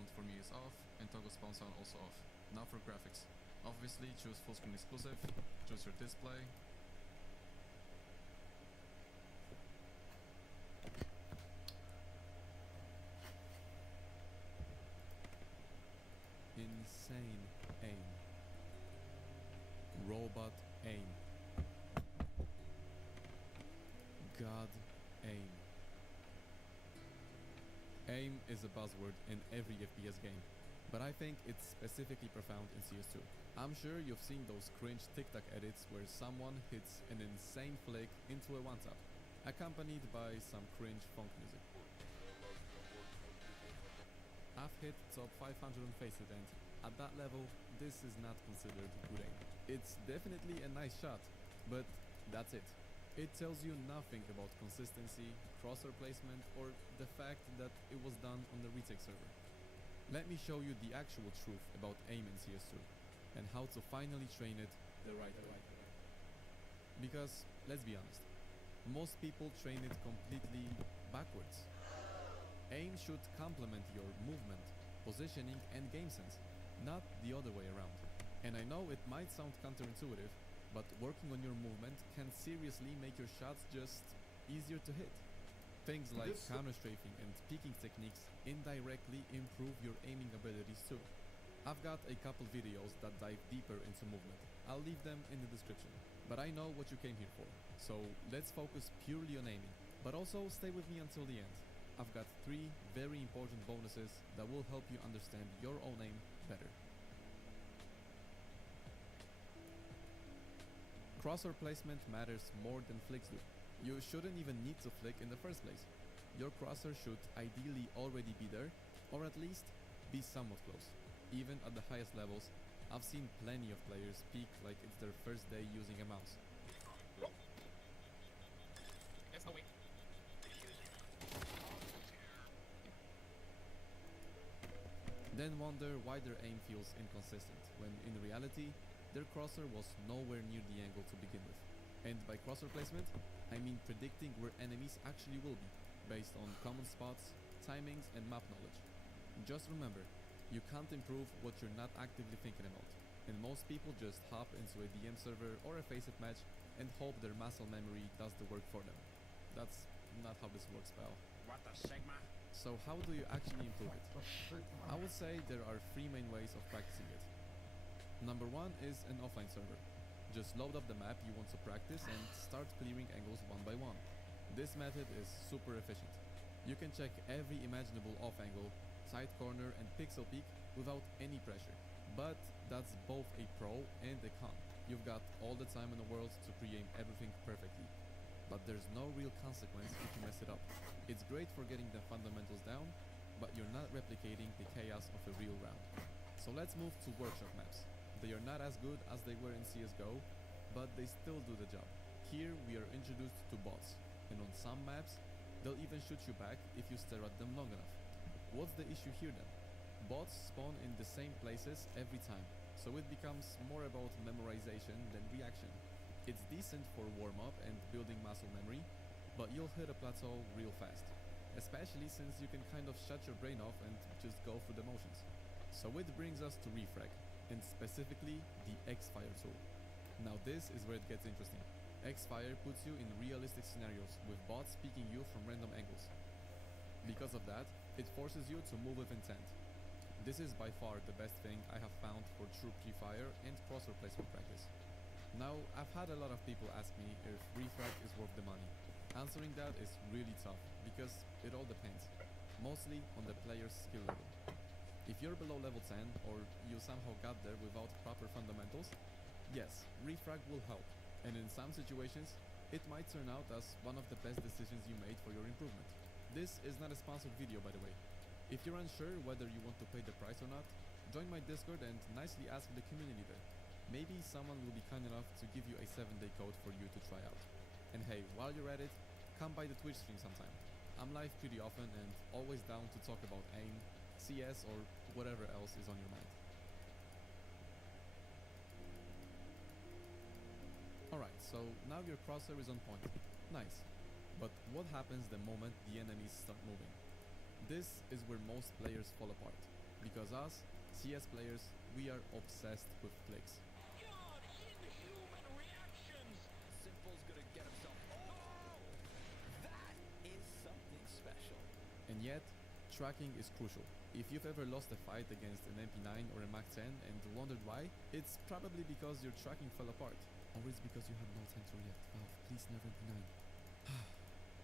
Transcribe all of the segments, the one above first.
sound for me is off and toggle spawn sound also off. Now for graphics. Obviously choose full screen exclusive, choose your display. Insane aim. Robot aim. God aim. Aim is a buzzword in every FPS game, but I think it's specifically profound in CS2. I'm sure you've seen those cringe TikTok edits where someone hits an insane flick into a one-tap, accompanied by some cringe funk music. I've hit top 500 on Faceit, and at that level, this is not considered good aim. It's definitely a nice shot, but that's it. It tells you nothing about consistency, crosshair placement, or the fact that it was done on the retake server. Let me show you the actual truth about aim in CS2 and how to finally train it the right way. Because, let's be honest, most people train it completely backwards. Aim should complement your movement, positioning and game sense, not the other way around. And I know it might sound counterintuitive, but working on your movement can seriously make your shots just easier to hit. Things like counter-strafing and peeking techniques indirectly improve your aiming abilities too. I've got a couple videos that dive deeper into movement. I'll leave them in the description. But I know what you came here for, so let's focus purely on aiming. But also stay with me until the end. I've got 3 very important bonuses that will help you understand your own aim better. Crosshair placement matters more than flicks do. You shouldn't even need to flick in the first place. Your crosshair should ideally already be there, or at least be somewhat close. Even at the highest levels, I've seen plenty of players peek like it's their first day using a mouse. There's no way. Then wonder why their aim feels inconsistent, when in reality, their crosshair was nowhere near the angle to begin with. And by crosshair placement, I mean predicting where enemies actually will be, based on common spots, timings and map knowledge. Just remember, you can't improve what you're not actively thinking about, and most people just hop into a DM server or a Faceit match and hope their muscle memory does the work for them. That's not how this works, pal. What the Sigma? So how do you actually improve it? I would say there are 3 main ways of practicing it. Number 1 is an offline server. Just load up the map you want to practice and start clearing angles one by one. This method is super efficient. You can check every imaginable off angle, side corner and pixel peak without any pressure. But that's both a pro and a con. You've got all the time in the world to pre-aim everything perfectly. But there's no real consequence if you mess it up. It's great for getting the fundamentals down, but you're not replicating the chaos of a real round. So let's move to workshop maps. They are not as good as they were in CSGO, but they still do the job. Here we are introduced to bots, and on some maps, they'll even shoot you back if you stare at them long enough. What's the issue here then? Bots spawn in the same places every time, so it becomes more about memorization than reaction. It's decent for warm-up and building muscle memory, but you'll hit a plateau real fast, especially since you can kind of shut your brain off and just go through the motions. So it brings us to Refrag, and specifically the X-Fire tool. Now this is where it gets interesting. X-Fire puts you in realistic scenarios with bots peeking you from random angles. Because of that, it forces you to move with intent. This is by far the best thing I have found for true pre-fire and crosshair placement practice. Now, I've had a lot of people ask me if Refrag is worth the money. Answering that is really tough, because it all depends, mostly on the player's skill level. If you're below level 10, or you somehow got there without proper fundamentals, yes, Refrag will help, and in some situations, it might turn out as one of the best decisions you made for your improvement. This is not a sponsored video, by the way. If you're unsure whether you want to pay the price or not, join my Discord and nicely ask the community there. Maybe someone will be kind enough to give you a 7-day code for you to try out. And hey, while you're at it, come by the Twitch stream sometime. I'm live pretty often and always down to talk about AIM, CS or whatever else is on your mind. Alright, so now your crosshair is on point. Nice. But what happens the moment the enemies start moving? This is where most players fall apart. Because us, CS players, we are obsessed with clicks. God, inhuman reactions! Simple's gonna get himself. Oh! That is something special. And yet, tracking is crucial. If you've ever lost a fight against an MP9 or a Mac 10 and wondered why, it's probably because your tracking fell apart. Or it's because you had no time to react. Valve, please never MP9.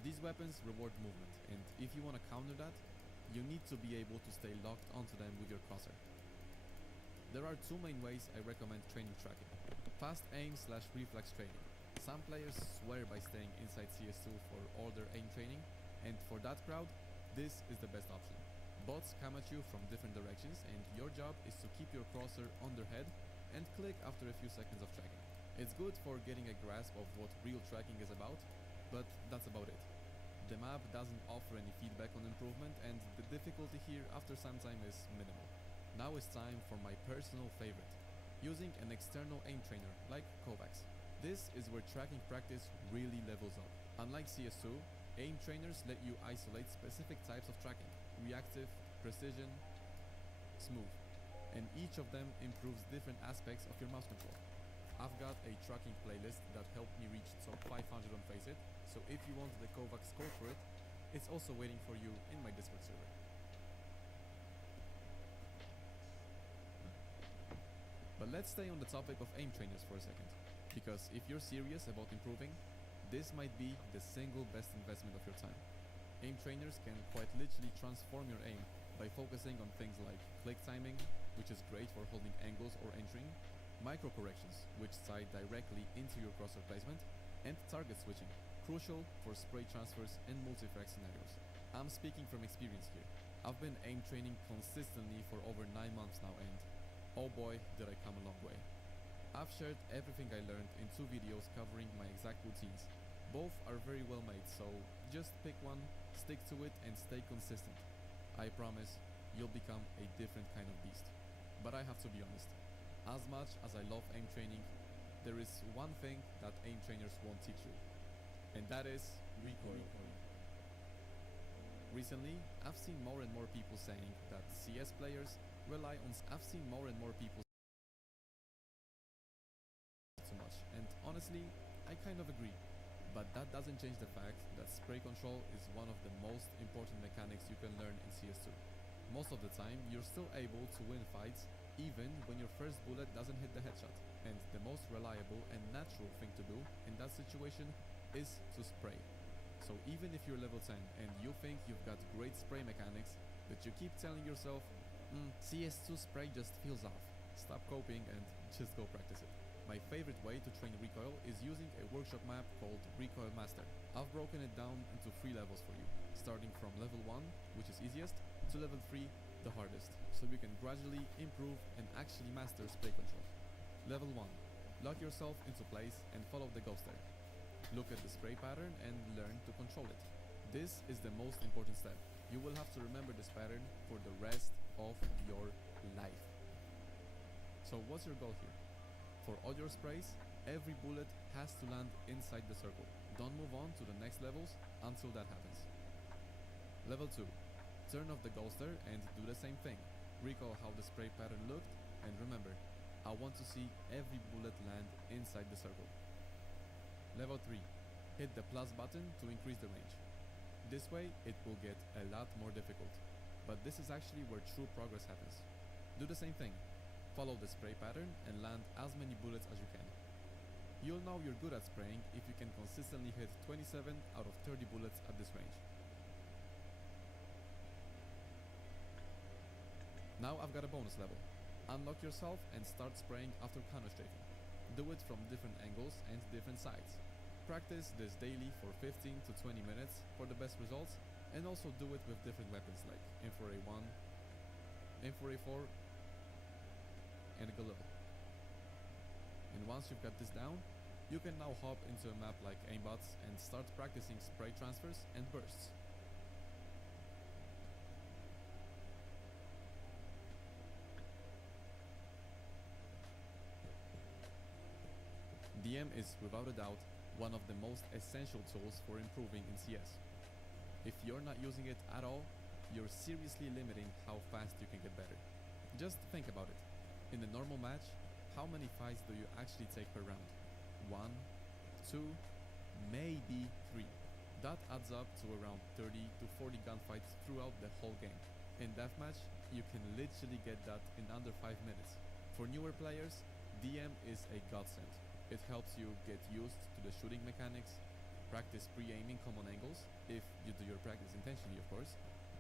These weapons reward movement, and if you want to counter that, you need to be able to stay locked onto them with your crosshair. There are two main ways I recommend training tracking. Fast aim/reflex training. Some players swear by staying inside CS2 for all their aim training, and for that crowd, this is the best option. Bots come at you from different directions, and your job is to keep your crosshair on their head and click after a few seconds of tracking. It's good for getting a grasp of what real tracking is about, but that's about it. The map doesn't offer any feedback on improvement, and the difficulty here after some time is minimal. Now it's time for my personal favorite, using an external aim trainer like Kovaaks. This is where tracking practice really levels up. Unlike CS2, aim trainers let you isolate specific types of tracking: reactive, precision, smooth, and each of them improves different aspects of your mouse control. I've got a tracking playlist that helped me reach top 500 on Faceit, so if you want the Kovaaks code for it, it's also waiting for you in my Discord server. But let's stay on the topic of aim trainers for a second, because if you're serious about improving, this might be the single best investment of your time. Aim trainers can quite literally transform your aim by focusing on things like click timing, which is great for holding angles or entering, micro corrections, which tie directly into your crosshair placement, and target switching, crucial for spray transfers and multi-frag scenarios. I'm speaking from experience here. I've been aim training consistently for over 9 months now, and oh boy, did I come a long way. I've shared everything I learned in 2 videos covering my exact routines. Both are very well made, so just pick one, stick to it, and stay consistent. I promise you'll become a different kind of beast. But I have to be honest, as much as I love aim training, there is one thing that aim trainers won't teach you, and that is recoil. Recently, I've seen more and more people saying that CS players rely on too much, and honestly, I kind of agree. But that doesn't change the fact that spray control is one of the most important mechanics you can learn in CS2. Most of the time, you're still able to win fights even when your first bullet doesn't hit the headshot. And the most reliable and natural thing to do in that situation is to spray. So even if you're level 10 and you think you've got great spray mechanics, but you keep telling yourself, CS2 spray just feels off, stop coping and just go practice it. My favorite way to train recoil is using a workshop map called Recoil Master. I've broken it down into 3 levels for you, starting from level 1, which is easiest, to level 3, the hardest, so you can gradually improve and actually master spray control. Level 1. Lock yourself into place and follow the ghost there. Look at the spray pattern and learn to control it. This is the most important step. You will have to remember this pattern for the rest of your life. So what's your goal here? For all your sprays, every bullet has to land inside the circle. Don't move on to the next levels until that happens. Level 2. Turn off the ghoster and do the same thing. Recall how the spray pattern looked, and remember, I want to see every bullet land inside the circle. Level 3. Hit the plus button to increase the range. This way, it will get a lot more difficult. But this is actually where true progress happens. Do the same thing. Follow the spray pattern and land as many bullets as you can. You'll know you're good at spraying if you can consistently hit 27 out of 30 bullets at this range. Now I've got a bonus level. Unlock yourself and start spraying after counter-strafing. Do it from different angles and different sides. Practice this daily for 15 to 20 minutes for the best results, and also do it with different weapons like M4A1, M4A4, and Galil. And once you've got this down, you can now hop into a map like Aimbots and start practicing spray transfers and bursts. DM is without a doubt one of the most essential tools for improving in CS. If you're not using it at all, you're seriously limiting how fast you can get better. Just think about it. In a normal match, how many fights do you actually take per round? 1, 2, maybe 3. That adds up to around 30 to 40 gunfights throughout the whole game. In deathmatch, you can literally get that in under 5 minutes. For newer players, DM is a godsend. It helps you get used to the shooting mechanics, practice pre-aiming common angles, if you do your practice intentionally of course,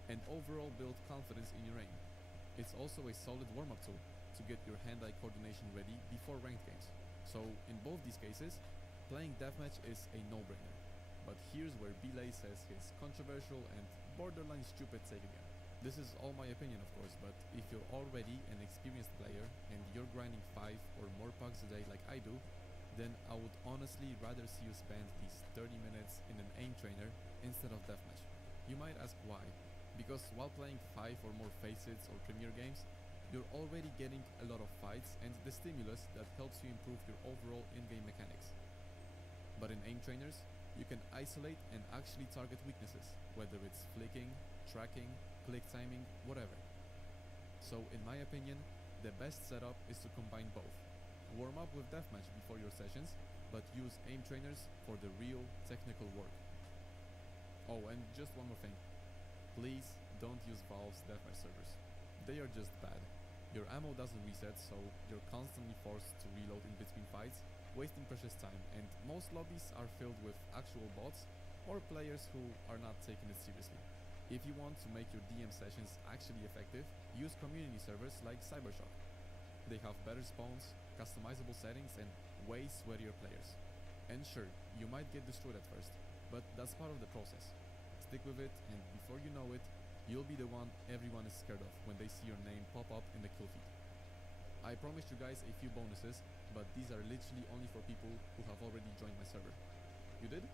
and overall build confidence in your aim. It's also a solid warm-up tool to get your hand-eye coordination ready before ranked games. So in both these cases, playing deathmatch is a no-brainer. But here's where Belay says his controversial and borderline stupid take again. This is all my opinion of course, but if you're already an experienced player and you're grinding 5 or more pucks a day like I do, then I would honestly rather see you spend these 30 minutes in an aim trainer instead of deathmatch. You might ask why. Because while playing 5 or more Facets or Premier games, you're already getting a lot of fights and the stimulus that helps you improve your overall in-game mechanics. But in aim trainers, you can isolate and actually target weaknesses, whether it's flicking, tracking, click timing, whatever. So in my opinion, the best setup is to combine both. Warm up with deathmatch before your sessions, but use aim trainers for the real technical work. Oh, and just one more thing. Please don't use Valve's deathmatch servers. They are just bad. Your ammo doesn't reset, so you're constantly forced to reload in between fights, wasting precious time, and most lobbies are filled with actual bots or players who are not taking it seriously. If you want to make your DM sessions actually effective, use community servers like Cybershock. They have better spawns, customizable settings, and way sweatier players. And sure, you might get destroyed at first, but that's part of the process. Stick with it, and before you know it, you'll be the one everyone is scared of when they see your name pop up in the kill feed. I promised you guys a few bonuses, but these are literally only for people who have already joined my server. You did?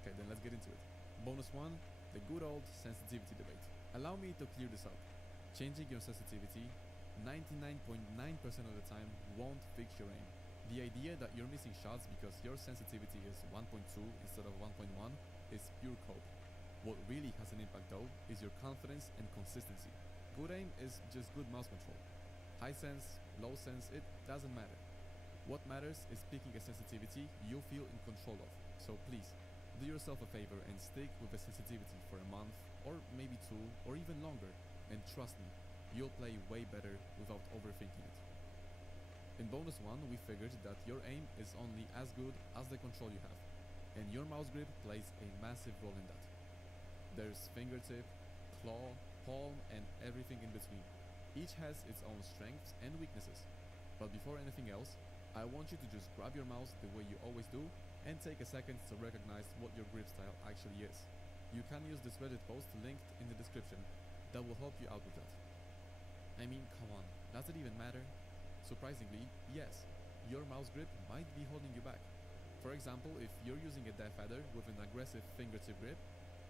Okay, then let's get into it. Bonus 1, the good old sensitivity debate. Allow me to clear this up. Changing your sensitivity 99.9% of the time won't fix your aim. The idea that you're missing shots because your sensitivity is 1.2 instead of 1.1 is pure cope. What really has an impact though is your confidence and consistency. Good aim is just good mouse control. High sense, low sense, it doesn't matter. What matters is picking a sensitivity you feel in control of. So please, do yourself a favor and stick with the sensitivity for a month, or maybe 2, or even longer, and trust me, you'll play way better without overthinking it. In bonus 1, we figured that your aim is only as good as the control you have, and your mouse grip plays a massive role in that. There's fingertip, claw, palm, and everything in between. Each has its own strengths and weaknesses. But before anything else, I want you to just grab your mouse the way you always do and take a second to recognize what your grip style actually is. You can use this Reddit post linked in the description that will help you out with that. I mean, come on, does it even matter? Surprisingly, yes, your mouse grip might be holding you back. For example, if you're using a death adder with an aggressive fingertip grip,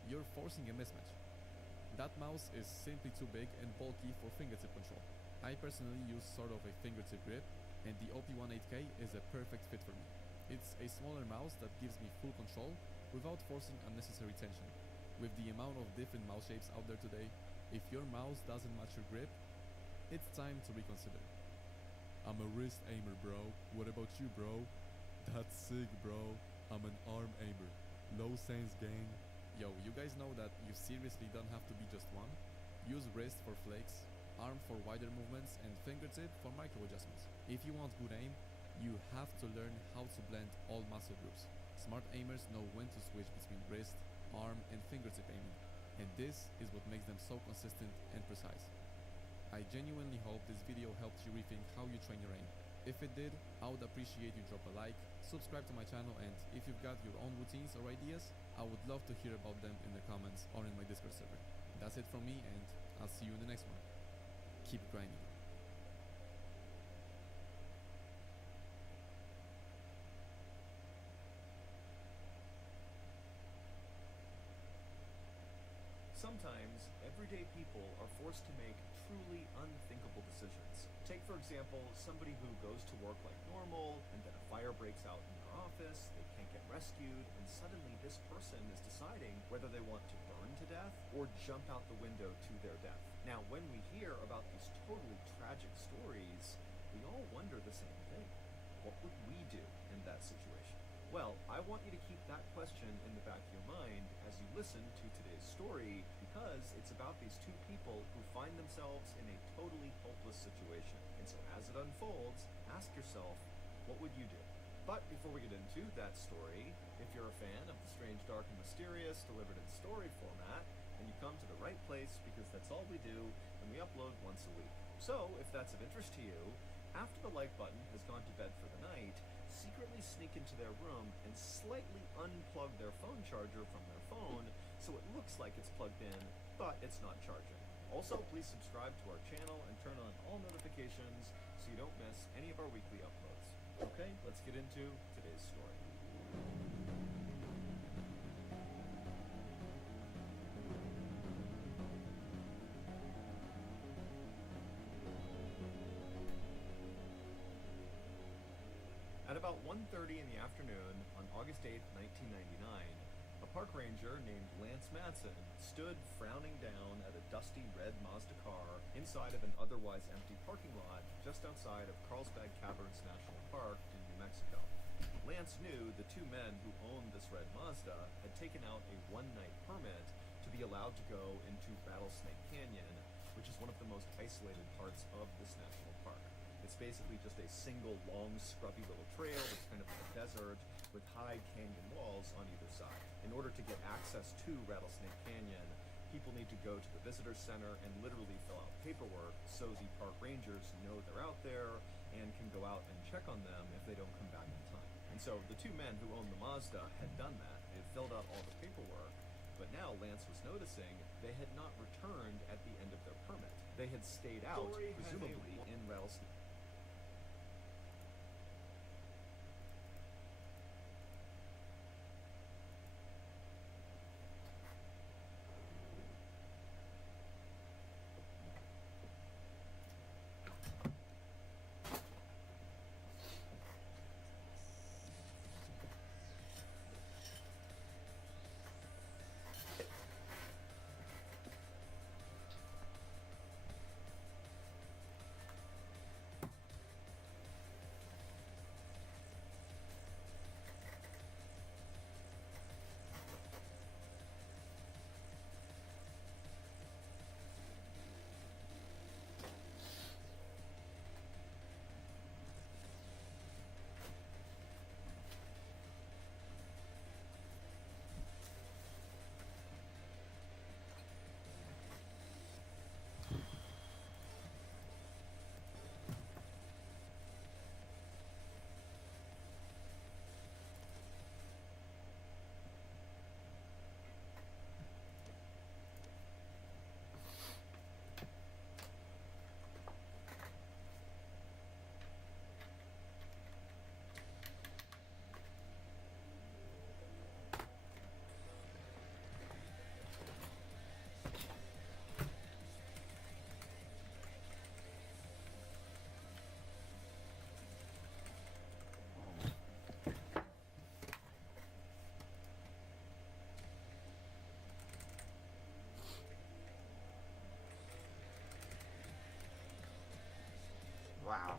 you're forcing a mismatch. That mouse is simply too big and bulky for fingertip control. I personally use sort of a fingertip grip, and the OP18K is a perfect fit for me. It's a smaller mouse that gives me full control without forcing unnecessary tension. With the amount of different mouse shapes out there today, if your mouse doesn't match your grip, it's time to reconsider. I'm a wrist aimer, bro. What about you, bro? That's sick, bro. I'm an arm aimer. Low sense gang. Yo, you guys know that you seriously don't have to be just one? Use wrist for flicks, arm for wider movements, and fingertip for micro adjustments. If you want good aim, you have to learn how to blend all muscle groups. Smart aimers know when to switch between wrist, arm, and fingertip aiming, and this is what makes them so consistent and precise. I genuinely hope this video helped you rethink how you train your aim. If it did, I would appreciate you drop a like, subscribe to my channel, and if you've got your own routines or ideas, I would love to hear about them in the comments or in my Discord server. That's it from me, and I'll see you in the next one. Keep grinding. Sometimes, everyday people are forced to make truly unthinkable decisions. Take, for example, somebody who goes to work like normal, and then a fire breaks out in their office, they can't get rescued, and suddenly this person is deciding whether they want to burn to death or jump out the window to their death. Now, when we hear about these totally tragic stories, we all wonder the same thing. What would we do in that situation? Well, I want you to keep that question in the back of your mind as you listen to today's story, because it's about these two people who find themselves in a totally hopeless situation. And so as it unfolds, ask yourself, what would you do? But before we get into that story, if you're a fan of the strange, dark, and mysterious delivered in story format, then you come to the right place, because that's all we do, and we upload once a week. So, if that's of interest to you, after the like button has gone to bed for the night, secretly sneak into their room and slightly unplug their phone charger from their phone so it looks like it's plugged in, but it's not charging. Also, please subscribe to our channel and turn on all notifications so you don't miss any of our weekly uploads. Okay, let's get into today's story. At about 1:30 in the afternoon on August 8th, 1999, a park ranger named Lance Madsen stood frowning down at a dusty red Mazda car inside of an otherwise empty parking lot just outside of Carlsbad Caverns National Park in New Mexico. Lance knew the two men who owned this red Mazda had taken out a one-night permit to be allowed to go into Rattlesnake Canyon, which is one of the most isolated parts of this national park. It's basically just a single long scrubby little trail that's kind of like a desert with high canyon walls on either side. In order to get access to Rattlesnake Canyon, people need to go to the visitor center and literally fill out paperwork so the park rangers know they're out there and can go out and check on them if they don't come back in time. And so the two men who owned the Mazda had done that. They had filled out all the paperwork, but now Lance was noticing they had not returned at the end of their permit. They had stayed out, presumably in Rattlesnake. Wow.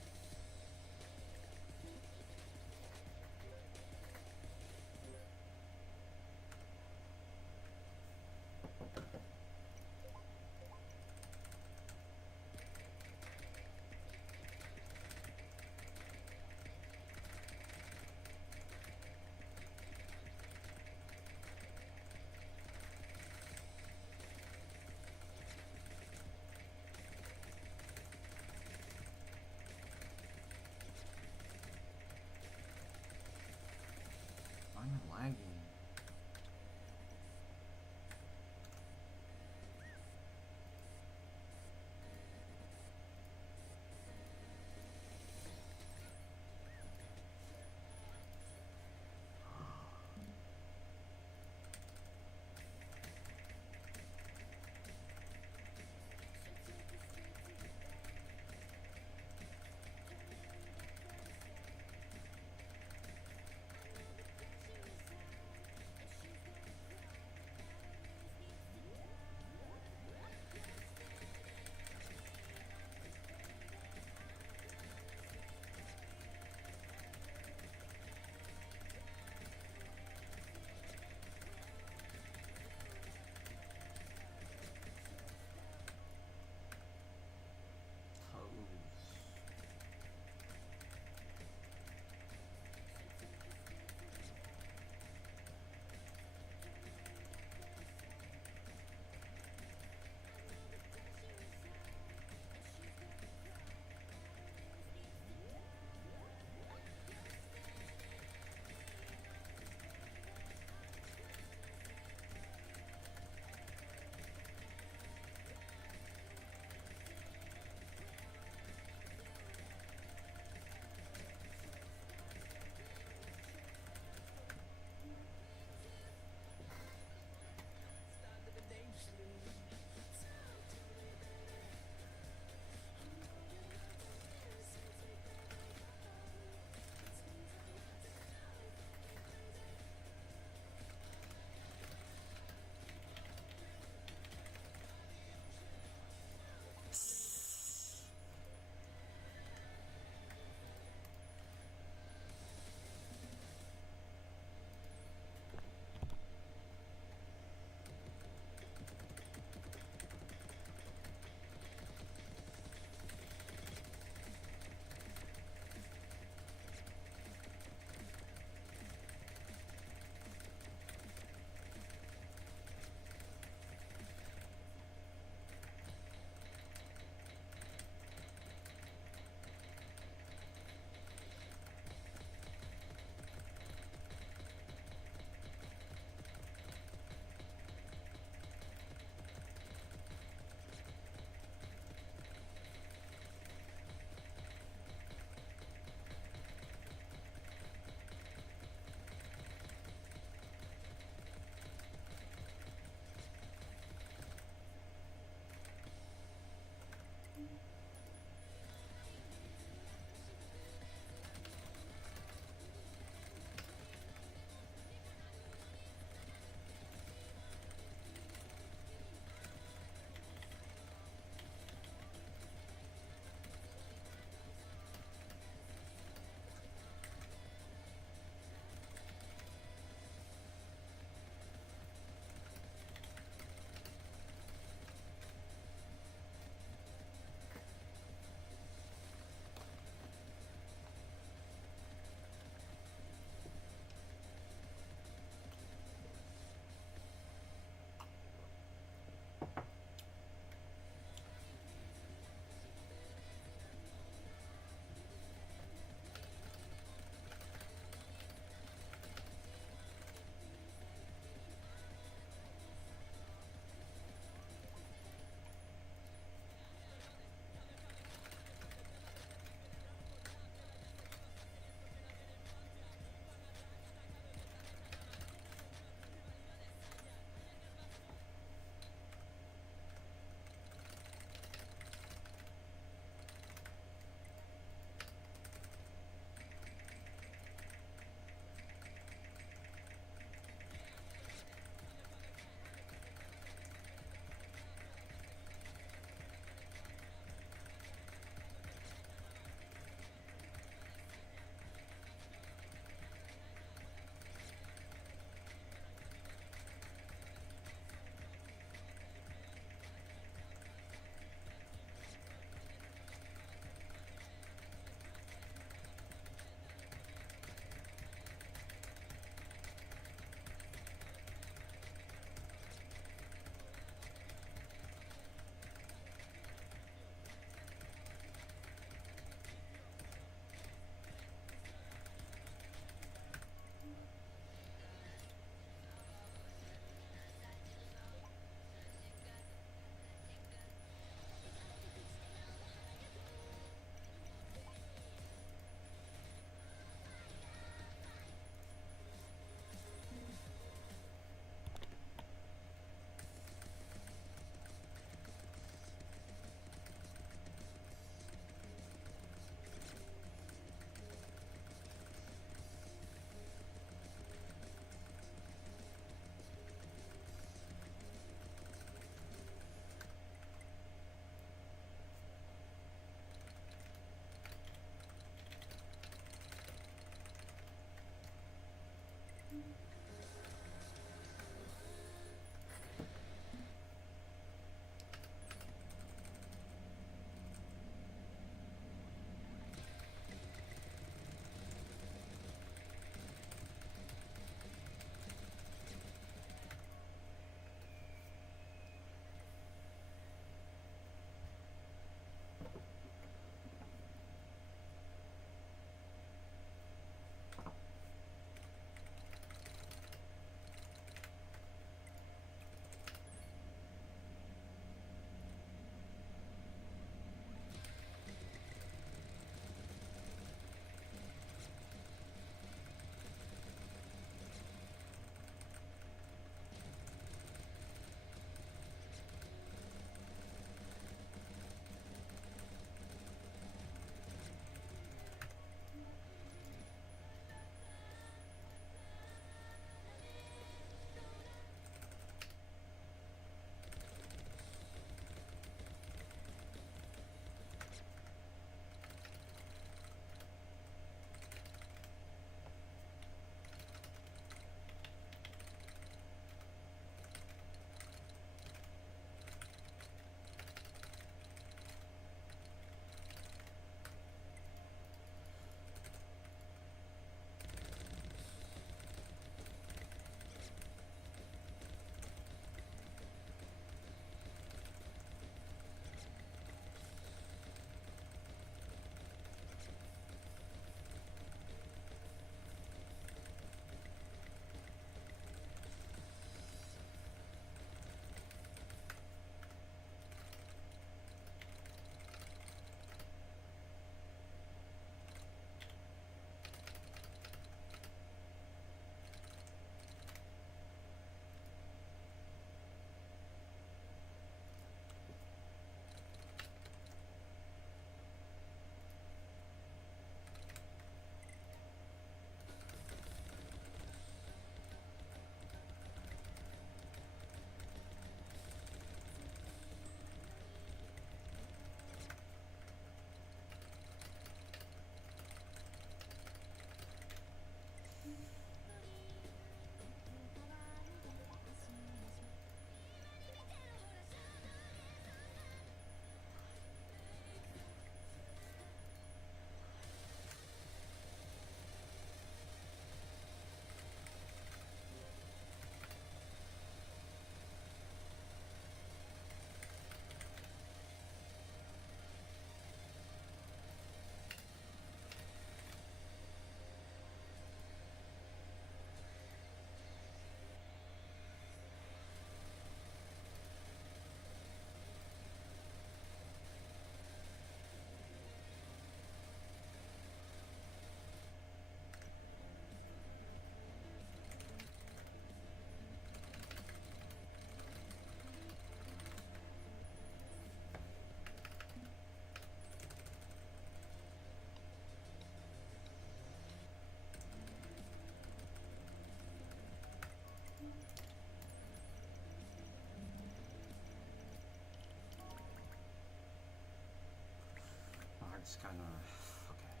It's kind of okay.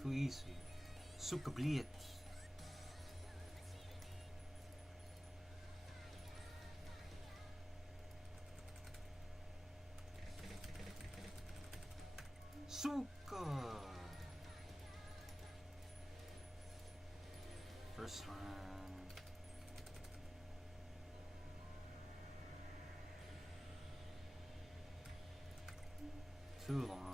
Too easy. Super bliet. Suka. First time. Too long.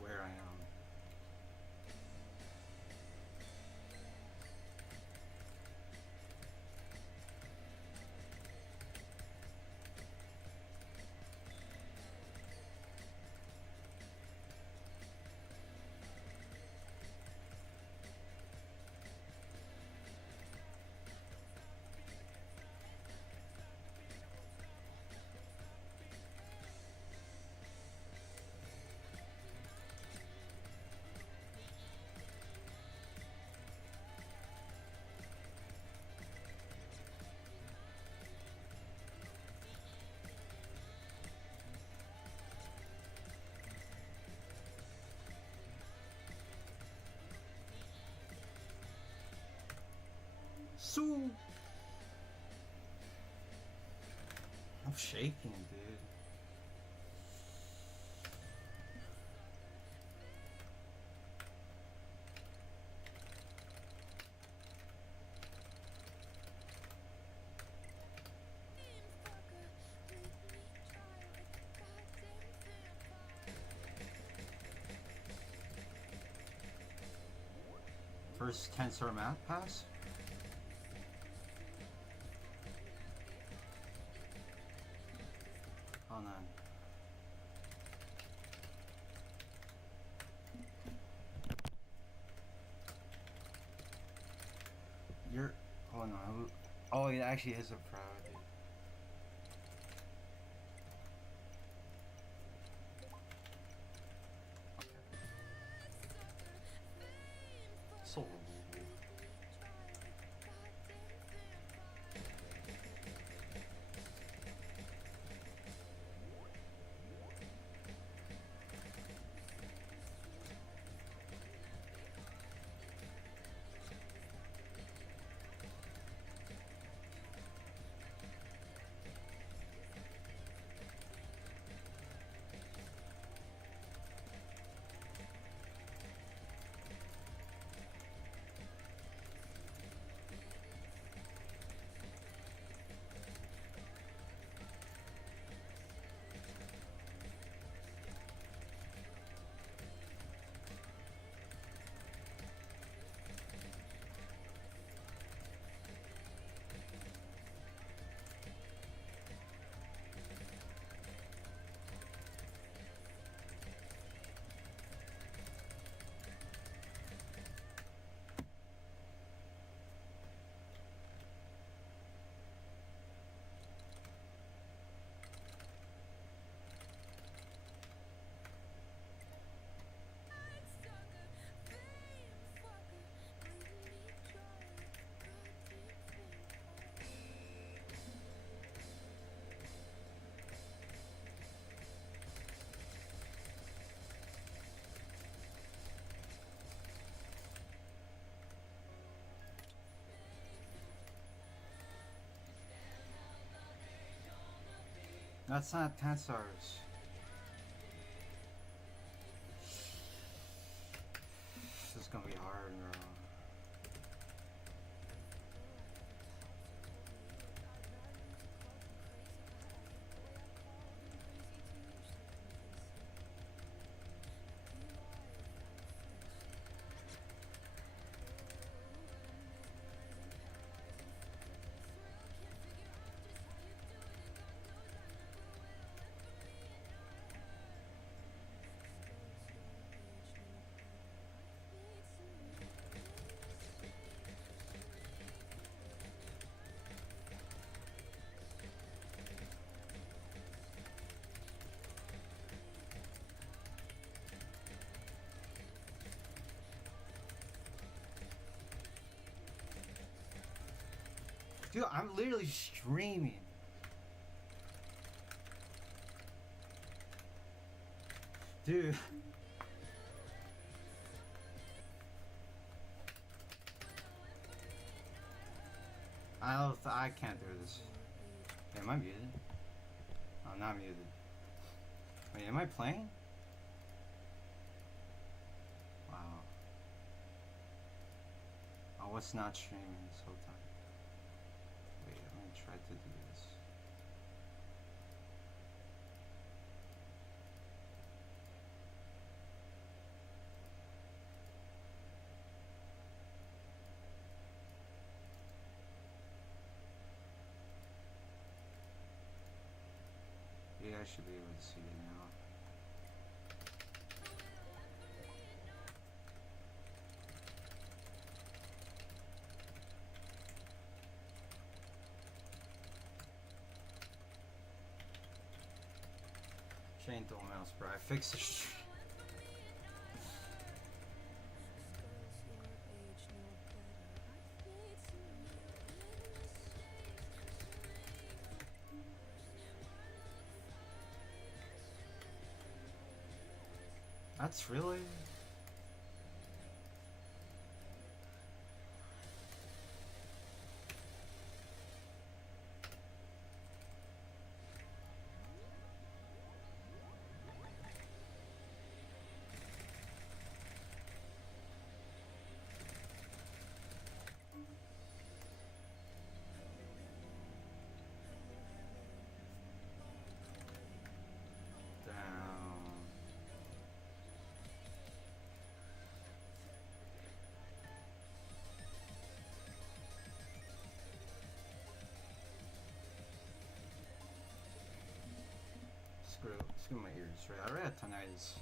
Where I am. Su I'm shaking, dude. First tensor map pass? Hold on. You're... Hold on. Oh, it actually is a priority. So... That's not tensors. This is gonna be hard, bro. Dude, I'm literally streaming. Dude. I can't do this. Am I muted? I'm not muted. Wait, am I playing? Wow. I was not streaming this whole time. Wait, I'm gonna try to do this. Yeah, I should be able to see it now. Chain dual mouse, bro. I fixed the That's really... screw my ears, right? I already have tinnitus.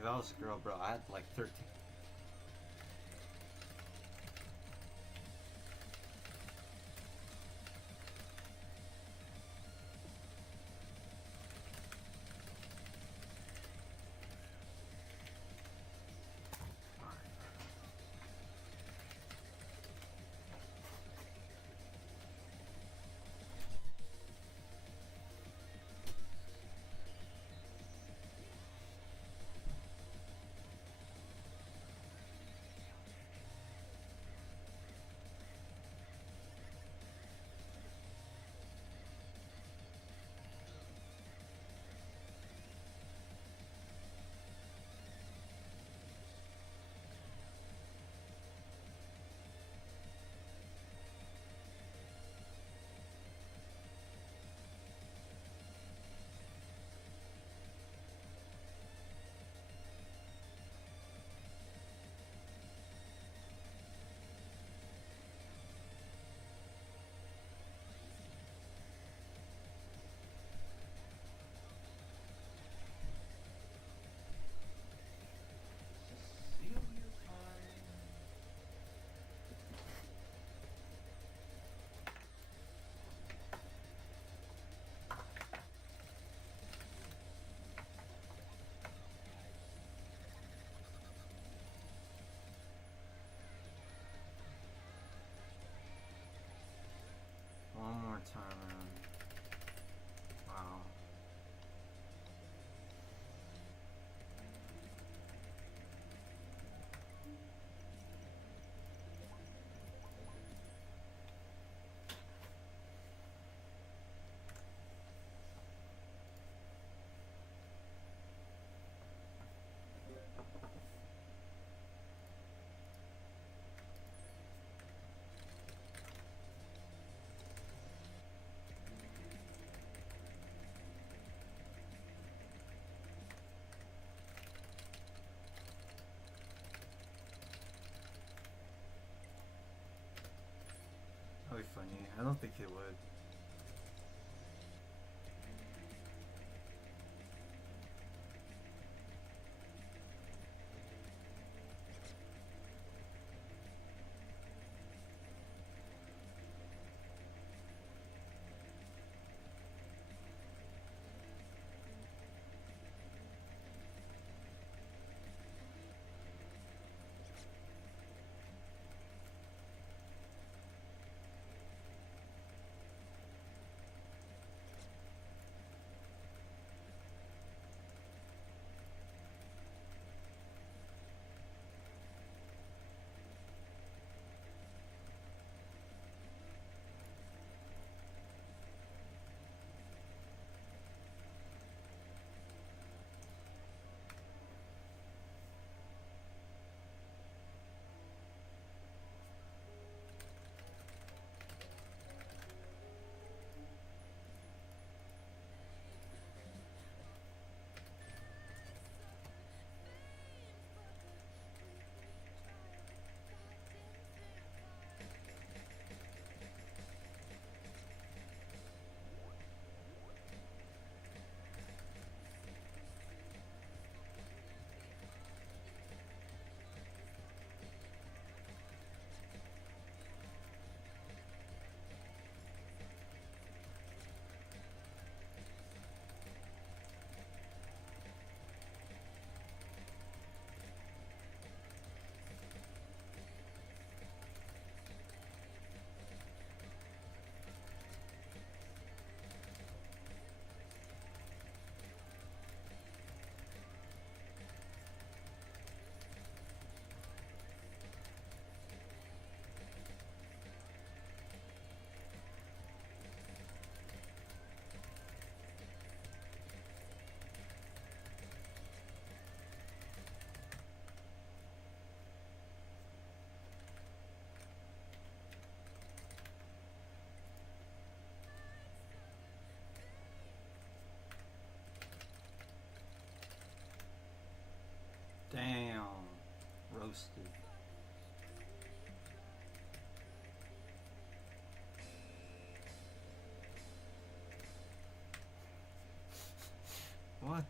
If I was a girl, bro, I had like 13. One more time. Wow. That'd be funny. I don't think it would. Damn. Roasted. What?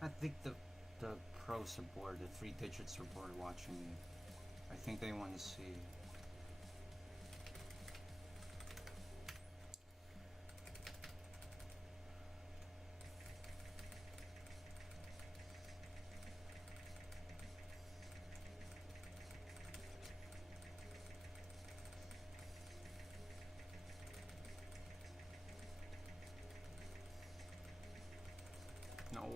I think the pros are bored, the 3 digits are bored watching me. I think they want to see. No.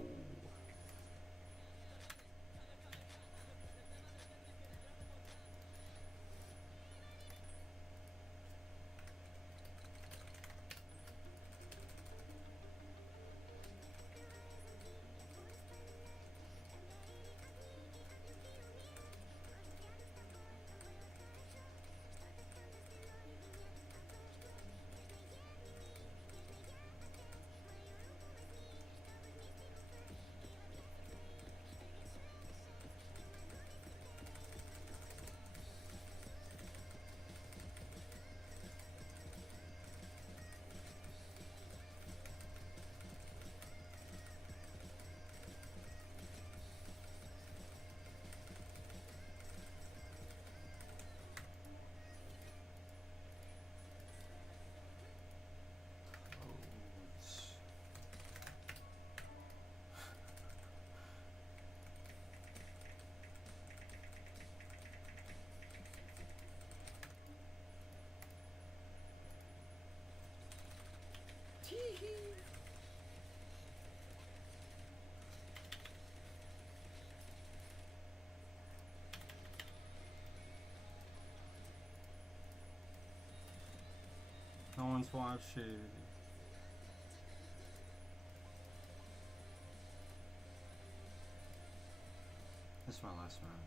No one's watching. This is my last round.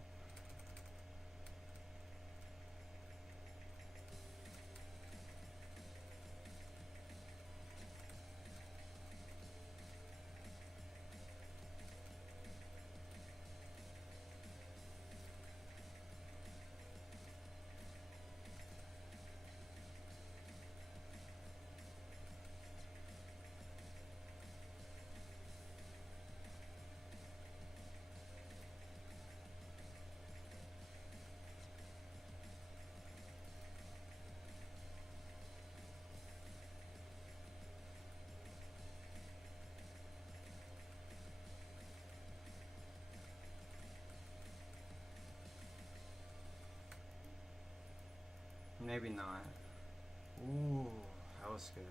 Maybe not. Ooh, that was good.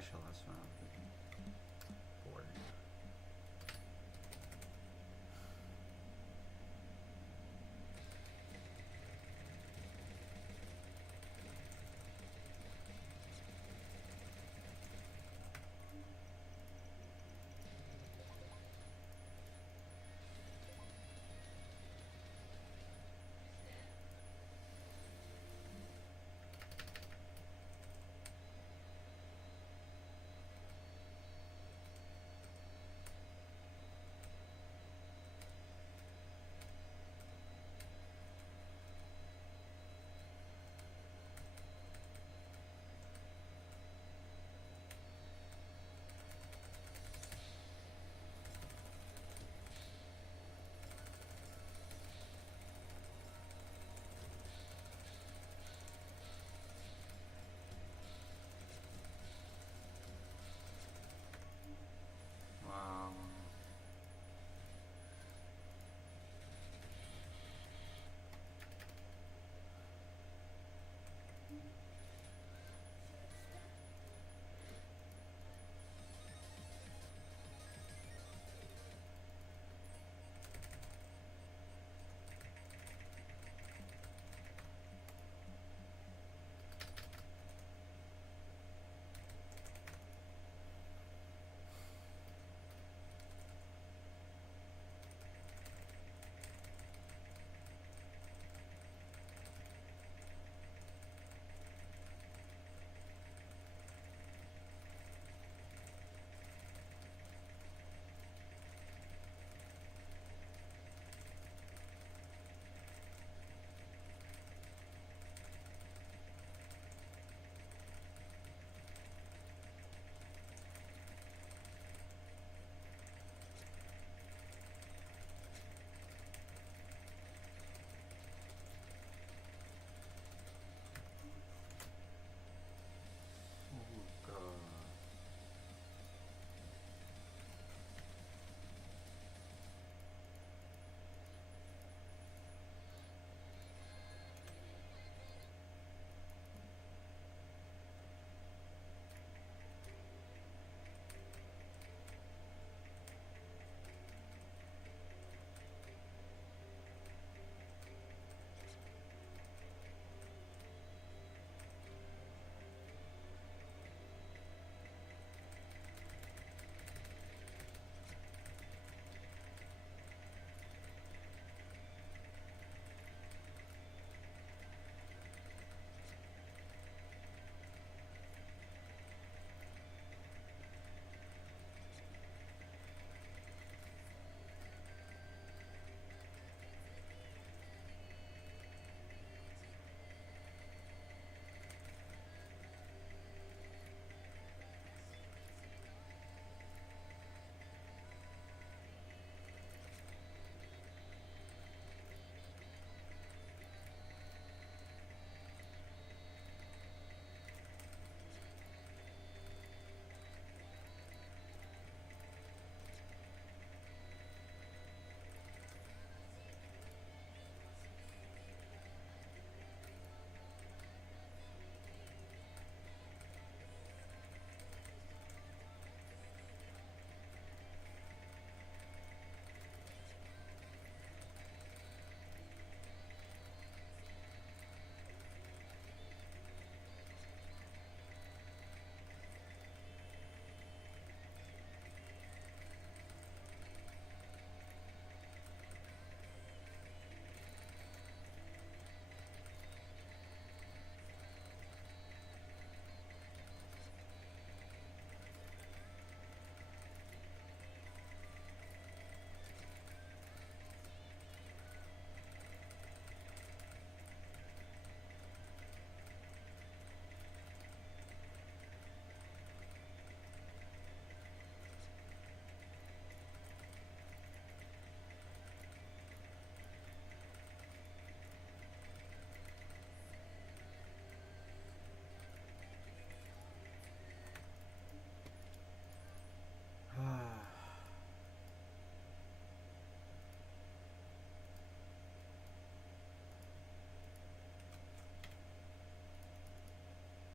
specialist.